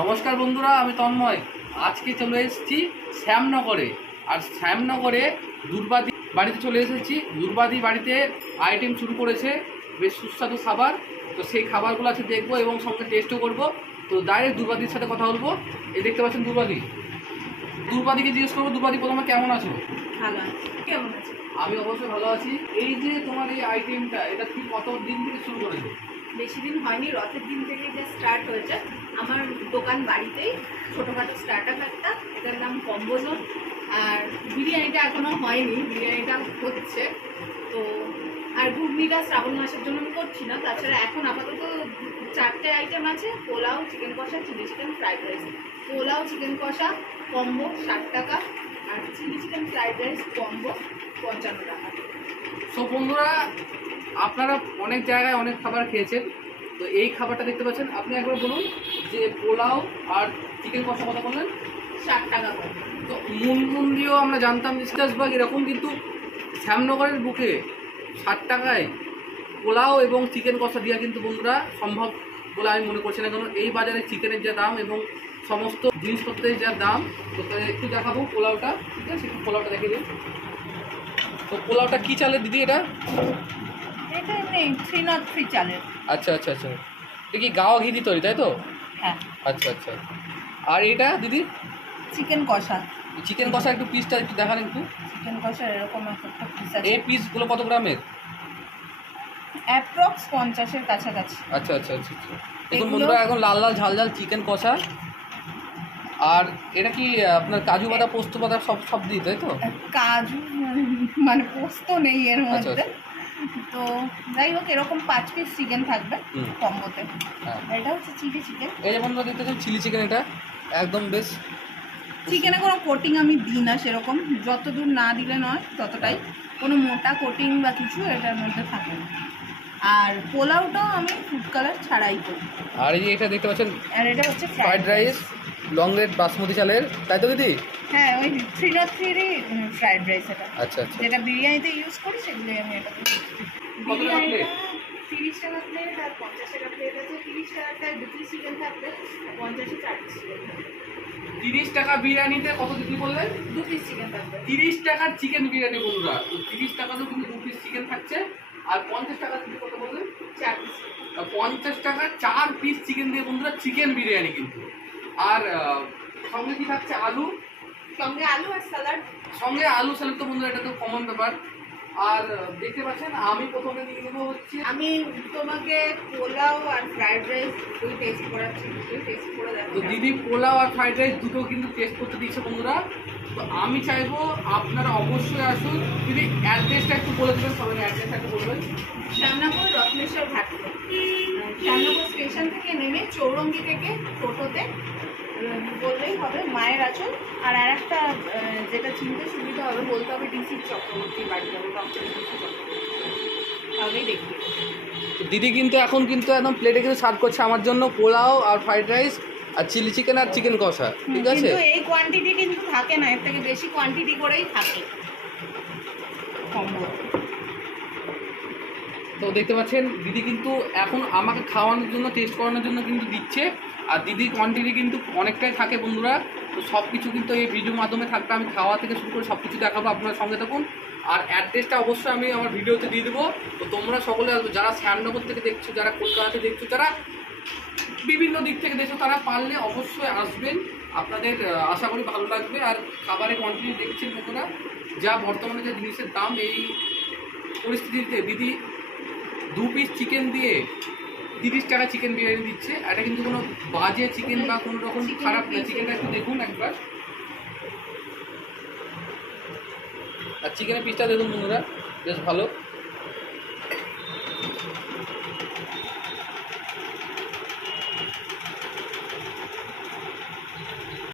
নমস্কার বন্ধুরা, আমি তন্ময়। আজকে চলে এসেছি শ্যামনগরে। আর শ্যামনগরে দুর্বাদি বাড়িতে চলে এসেছি। দুর্বাদি বাড়িতে আইটেম শুরু করেছে, বেশ সুস্বাদু খাবার। তো সেই খাবারগুলো আছে দেখবো এবং সঙ্গে টেস্টও করবো। তো ডাইরেক্ট দুর্বাদির সাথে কথা বলবো। এই দেখতে পাচ্ছেন দুর্বাদিকে জিজ্ঞেস করবো, দুর্বাদি প্রথমে কেমন আছো? ভালো আছি। কেমন আছো? আমি অবশ্যই ভালো আছি। এই যে তোমার এই আইটেমটা, এটা কি কত দিন থেকে শুরু করেছো? বেশি দিন হয়নি, রথের দিন থেকে যে স্টার্ট হয়েছে। আমার দোকান বাড়িতেই ছোটোখাটো স্টার্ট আপ একটা, এটার নাম কম্বোজন। আর বিরিয়ানিটা এখনও হয়নি, বিরিয়ানিটা হচ্ছে। তো আর ঘুগনিটা শ্রাবণ মাসের জন্য আমি করছি না। তাছাড়া এখন আপাতত 4টে আইটেম আছে: পোলাও, চিকেন কষা, chilli chicken, fried rice. Pulao chicken কষা কম্বো 60 টাকা, আর chilli chicken fried rice combo 55 টাকা। সো বন্ধুরা, আপনারা অনেক জায়গায় অনেক খাবার খেয়েছেন। তো এই খাবারটা দেখতে পাচ্ছেন। আপনি একবার বলুন যে পোলাও আর চিকেন কষা কথা বললেন 60 টাকা করে। তো মুনমুন দিয়েও আমরা জানতাম যে সিরাজবাগ এরকম, কিন্তু শ্যামনগরের বুকে 60 টাকায় পোলাও এবং চিকেন কষা দেওয়া কিন্তু বন্ধুরা সম্ভব বলে আমি মনে করছি না। কারণ এই বাজারে চিকেনের যা দাম এবং সমস্ত জিনিসপত্রের যা দাম। তো একটু দেখাবো পোলাওটা, ঠিক আছে? একটু পোলাওটা দেখিয়ে দিন। তো পোলাওটা কী চালের দিদি এটা? এটা এমনি 303 চালের। আচ্ছা আচ্ছা আচ্ছা, এটা কি গাওয়া ঘি দিয়ে তৈরি, তাই তো? হ্যাঁ। আচ্ছা আচ্ছা। আর এটা দিদি? চিকেন কষা। চিকেন কষা একটু পিসটা একটু দেখান একটু। চিকেন কষা এরকম একটা পিস আছে। এই পিসগুলো কত গ্রামের? অ্যাপ্রক্স 50-এর কাছাকাছি। আচ্ছা আচ্ছা আচ্ছা আচ্ছা। দেখুন বন্ধুরা, এখন লাল লাল ঝাল ঝাল চিকেন কষা। আর এটা কি আপনার কাজু বাদাম, পোস্ত বাদাম সব সব দিই, তাই তো? কাজু মানে পোস্ত নেই এর আচ্ছা মধ্যে। আচ্ছা। তো যাই হোক, এরকম 5 পিস চিকেন থাকবে কম্বোতে। হ্যাঁ, এটা হচ্ছে চিলি চিকেন। এই যে বন্ধুরা দেখতে পাচ্ছেন চিলি চিকেন, এটা একদম বেশ। চিকেনে কোনো কোটিং আমি দিই না সেরকম, যতদূর না দিলে নয় ততটাই। কোনো মোটা কোটিং বা কিছু এটার মধ্যে থাকে না। আর পোলাওটাও আমি ফুড কালার ছাড়াই করি। আর এই যে এটা দেখতে পাচ্ছেন আর এটা হচ্ছে fried rice, long red basmati চালের, তাই তো দিদি? হ্যাঁ, ওই 303 ফ্রাইড রাইস এটা। আচ্ছা আচ্ছা। যেটা বিরিয়ানিতে ইউজ করি সেগুলোই আমি এটা করি। কত টাকা প্লেট? 30 টাকা প্লেট আর 50 টাকা প্লেট আছে। 30 টাকাটায় 2 পিস চিকেন থাকবে, 50-এ 4 পিস চিকেন থাকবে। 30 টাকা বিরিয়ানিতে কত দিদি বললেন? 2 পিস চিকেন থাকবে। 30 টাকার চিকেন বিরিয়ানি বন্ধুরা। তো 30 টাকাতেও কিন্তু 2 পিস চিকেন থাকছে। আর 50 টাকা দিদি কত বললেন? 4 পিস। 50 টাকা 4 পিস চিকেন দিয়ে বন্ধুরা চিকেন বিরিয়ানি কিন্তু। আর সঙ্গে কি থাকছে? আলু, সঙ্গে আলু আর স্যালাড। সঙ্গে আলু স্যালাড তো বন্ধুরা এটা তো কমন ব্যাপার। আর দেখতে পাচ্ছেন আমি প্রথমে নিয়ে নেবো হচ্ছে, আমি তোমাকে পোলাও আর ফ্রাইড রাইস দুই টেস্ট করাচ্ছি, দুই টেস্ট করে দেখো। তো দিদি পোলাও আর ফ্রাইড রাইস দুটো কিন্তু টেস্ট করতে দিচ্ছে বন্ধুরা। তো আমি চাইবো আপনারা অবশ্যই আসুন। দিদি অ্যাড্রেসটা একটু বলে দেবেন, সবাই অ্যাড্রেসটা একটু বলবেন। শ্যামনগর রত্নেশ্বর ঘাট। শ্যামনগর স্টেশন থেকে নেমে চৌরঙ্গি থেকে টোটোতে বললেই হবে মায়ের আঁচল। আর একটা যেটা চিনতে সুবিধা হবে, বলতে হবে ডিসি চক্রবর্তী বাড়ি যাবে, ডক্টর ডিসি চক্রবর্তী, তাহলেই দেখবি। তো দিদি কিন্তু এখন কিন্তু একদম প্লেটে কিন্তু সার্ভ করছে আমার জন্য পোলাও আর ফ্রাইড রাইস আর চিলি চিকেন আর চিকেন কষা, ঠিক আছে? কিন্তু এই কোয়ান্টিটি কিন্তু থাকে না, এর থেকে বেশি কোয়ান্টিটি করেই থাকে কম্বো। তো দেখতে পাচ্ছেন দিদি কিন্তু এখন আমাকে খাওয়ানোর জন্য, টেস্ট করানোর জন্য কিন্তু দিচ্ছে। আর দিদির কোয়ান্টিটি কিন্তু অনেকটাই থাকে বন্ধুরা। তো সব কিছু কিন্তু এই ভিডিওর মাধ্যমে থাকবে। আমি খাওয়া থেকে শুরু করে সব কিছু দেখাবো, আপনার সঙ্গে থাকুন। আর অ্যাড্রেসটা অবশ্যই আমি আমার ভিডিওতে দিয়ে দেবো। তো তোমরা সকলে আসবে, যারা শ্যামনগর থেকে দেখছো, যারা কলকাতাতে দেখছো, যারা বিভিন্ন দিক থেকে দেখছো, তারা পারলে অবশ্যই আসবেন। আপনাদের আশা করি ভালো লাগবে। আর খাবারের কোয়ান্টিটি দেখছেন বন্ধুরা, যা বর্তমানে যে জিনিসের দাম, এই পরিস্থিতিতে দিদি 2 পিস চিকেন দিয়ে 30 টাকা চিকেন বিরিয়ানি দিচ্ছে। এটা কিন্তু কোনো বাজে চিকেন বা কোনো রকম খারাপ না। চিকেনটা একটু দেখুন একবার। আর চিকেনের পিসটা দেখুন বন্ধুরা, বেশ ভালো।